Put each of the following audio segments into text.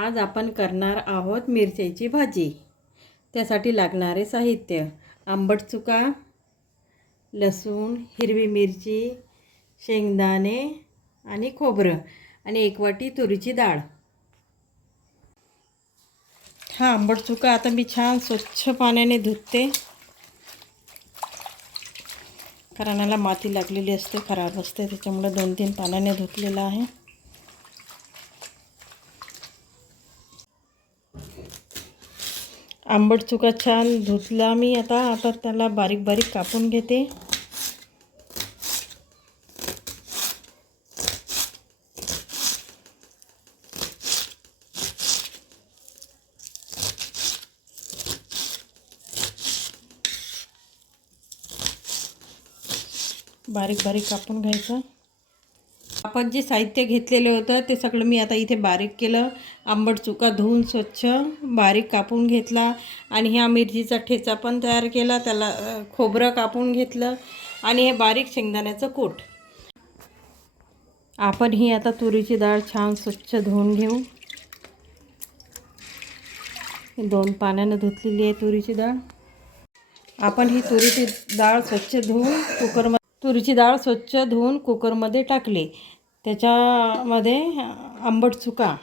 आज आपण करणार आहोत मिरच्याची भाजी। त्यासाठी लागणारे साहित्य: आंबट चुका, लसूण, हिरवी मिरची, शेंगदाणे आणि खोबरं आणि 1 वाटी तुरीची डाळ। हा आंबट चुका आता मी छान स्वच्छ पाण्याने धुते, कारण याला माती लागलेली असते, खराब असते, त्याच्यामुळे 2-3 पाण्याने धुतलेला आहे। आंबट चुका छान धुतला मी। आता त्याला बारीक बारीक कापून घेते। बारीक बारीक कापून घ्यायचं। आपण जे साहित्य घेतलेलं होतं ते सगळं मी आता इथे बारीक केलं। आंबट चुका धुवून स्वच्छ बारीक कापून घेतला आणि ह्या मिरचीचा ठेचा पण तयार केला, त्याला खोबरं कापून घेतलं आणि हे बारीक शेंगदाण्याचं कूट। आपण ही आता तुरीची डाळ छान स्वच्छ धुवून घेऊ। 2 पाण्याने धुतलेली आहे तुरीची डाळ। आपण ही तुरीची डाळ स्वच्छ धुवून कुकरमध्ये टाकली। त्याच्यामध्ये आंबट चुका,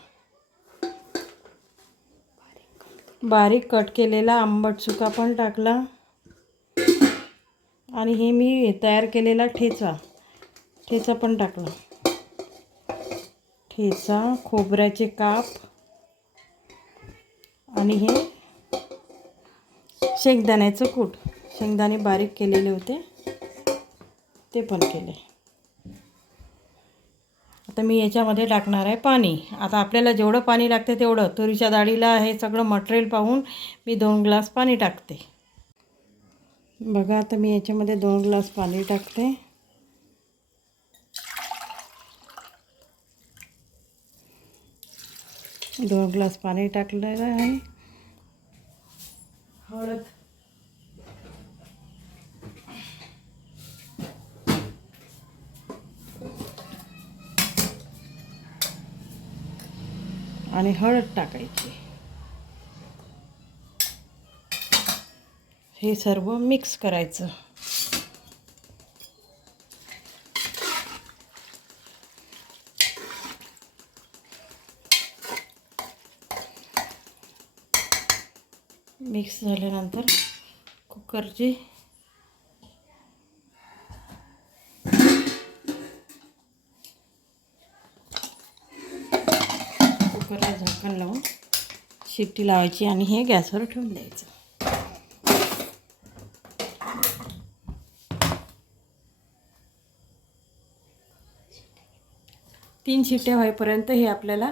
बारीक कट केलेला आंबट चुका पण टाकला आणि हे मी तयार केलेला ठेचा पण टाकला। ठेचा, खोबऱ्याचे काप आणि हे शेंगदाण्याचं कूट, शेंगदाणे बारीक केलेले होते ते पण केले। आता मी याच्यामध्ये टाकणार आहे पाणी। आता आपल्याला जेवढं पाणी लागते तेवढं, तुरीच्या डाळीला हे सगळं मटेरियल पाहून मी 2 ग्लास पाणी टाकते। बघा आता मी याच्यामध्ये 2 ग्लास पाणी टाकते। दोन ग्लास पाणी टाकलेलं आहे। हळद, आणि हळद टाकायची। हे सर्व मिक्स करायचं। मिक्स झाल्यानंतर कुकरला झाकण लावून शिट्टी लावायची आणि हे गॅसवर ठेवून द्यायचं। 3 शिट्ट्या होईपर्यंत हे आपल्याला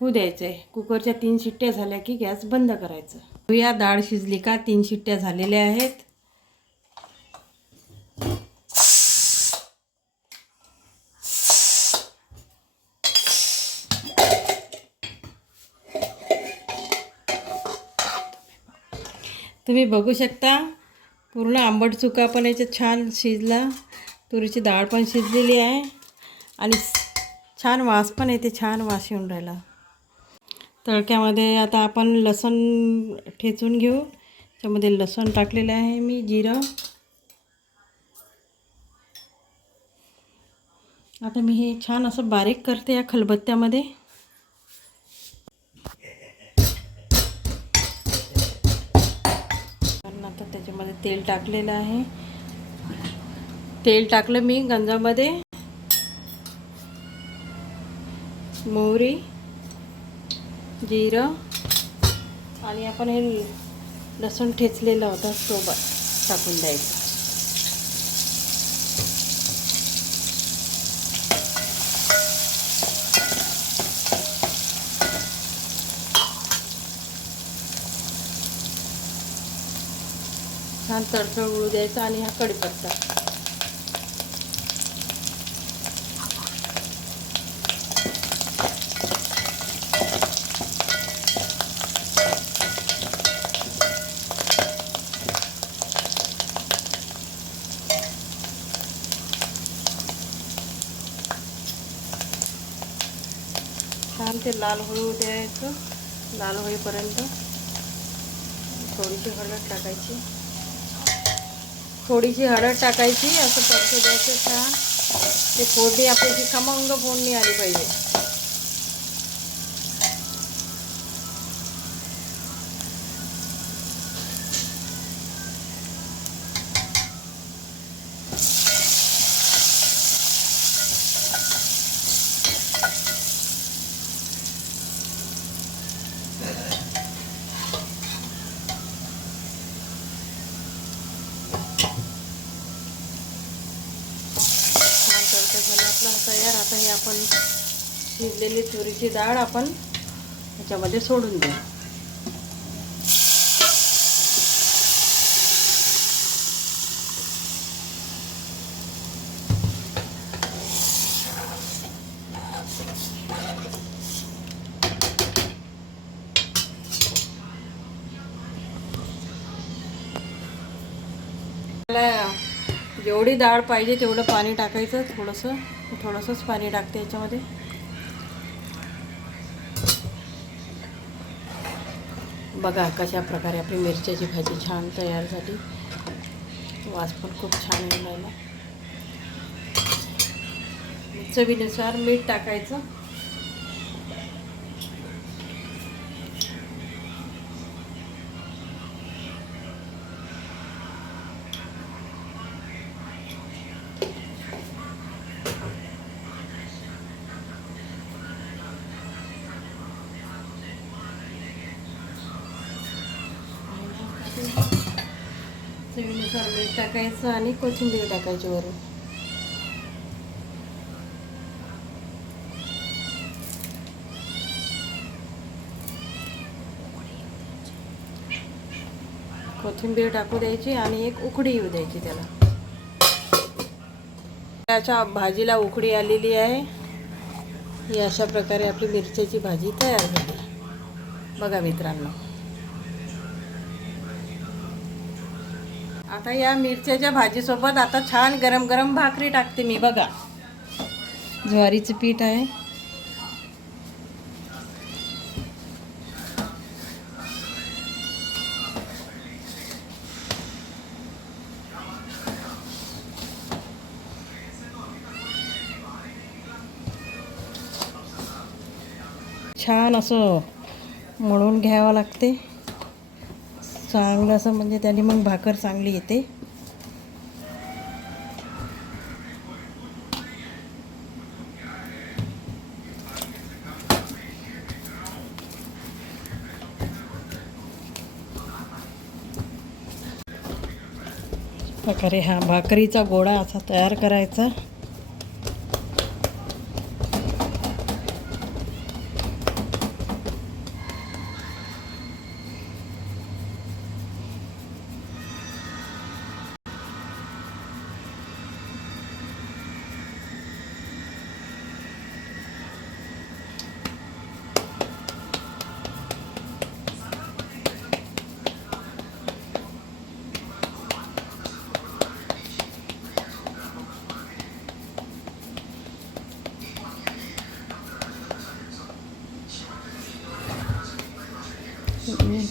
होऊ द्यायचं आहे। कुकरच्या 3 शिट्ट्या झाल्या की गॅस बंद करायचं। या डाळ शिजली का? 3 शिट्ट्या झालेल्या आहेत। तुम्ही बघू शकता पूर्ण आंबट चुका पण याच्यात छान शिजला, तुरीची डाळ पण शिजलेली आहे आणि छान वास पण येते, छान वास येऊन राहिला। तडक्यामध्ये आता आपण लसूण ठेचून घेऊ। त्यामध्ये लसूण टाकलेले आहे मी, जिरं। आता मी हे छान असं बारीक करते या खलबत्त्यामध्ये। आता त्याच्यामध्ये तेल टाकलेलं आहे। तेल टाकलं मी गंजामध्ये। मोहरी, जिरं आणि आपण हे लसूण ठेचलेलं होतं सोबत टाकून द्यायचं। छान तडतडू द्यायचा आणि हा कढीपत्ता, छान ते असे लाल होऊ द्यायचं, लाल होईपर्यंत. थोडीशी हळद टाकायची, असं परतू द्यायचं छान. ते फोडणी आपल्याची खमंग फोडणी आली पाहिजे. झालं आपलं तयार. आता हे आपण शिजलेली तुरीची डाळ आपण ह्याच्यामध्ये सोडून देऊ. जेवढी डाळ पाहिजे तेवढं पाणी टाकायचं. थोडंसंच पाणी टाकते याच्यामध्ये. बघा कशा प्रकारे आपली मिरच्याची भाजी छान तयार झाली. वास पण खूप छान येऊन राहिला. चवीनुसार मीठ टाकायचं. चवीनुसार मीठ टाकायचं आणि कोथिंबीर टाकायची वरून. कोथिंबीर टाकू द्यायची आणि एक उकडी येऊ द्यायची त्याला. त्याच्या भाजीला उकडी आलेली आहे. ही अशा प्रकारे आपली मिरच्याची भाजी तयार झाली. बघा मित्रांनो, आता या मिरच्याच्या भाजीसोबत आता छान गरम गरम भाकरी टाकते मी. बघा, ज्वारीचं पीठ आहे. छान असं मळून घ्यावं लागते चांगलं असं, म्हणजे त्याने मग भाकर चांगली येते. प्रकारे हा भाकरीचा गोळा असा तयार करायचा.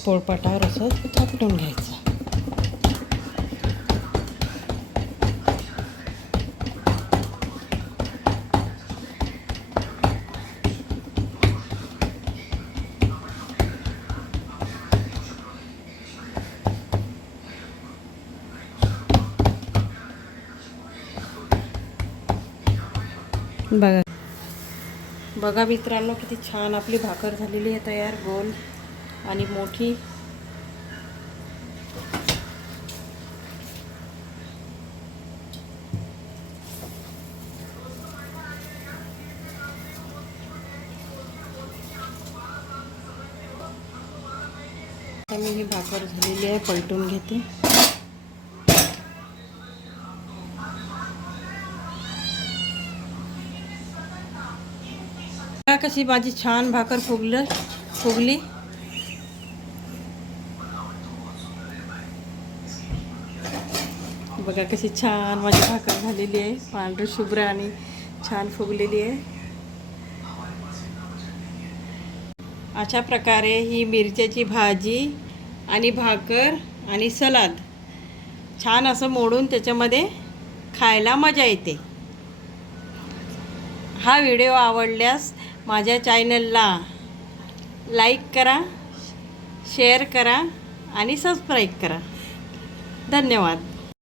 पोळपाटावर असं थापटून घ्यायचं. बघा मित्रांनो, किती छान आपली भाकर झालेली आहे तयार, गोल आणि मोठी. मी ही भाकर झालेली आहे, पलटून घेते. कशी माझी छान भाकर फुगली. बघा कशी छान माझी भाकर झालेली आहे, पांढरी शुभ्र आणि छान फुगलेली आहे. अशा प्रकारे ही मिरच्याची भाजी आणि भाकर आणि सलाद छान असं मोडून त्याच्यामध्ये खायला मजा येते. हा व्हिडिओ आवडल्यास माझ्या चॅनलला लाईक करा, शेअर करा आणि सबस्क्राईब करा. धन्यवाद.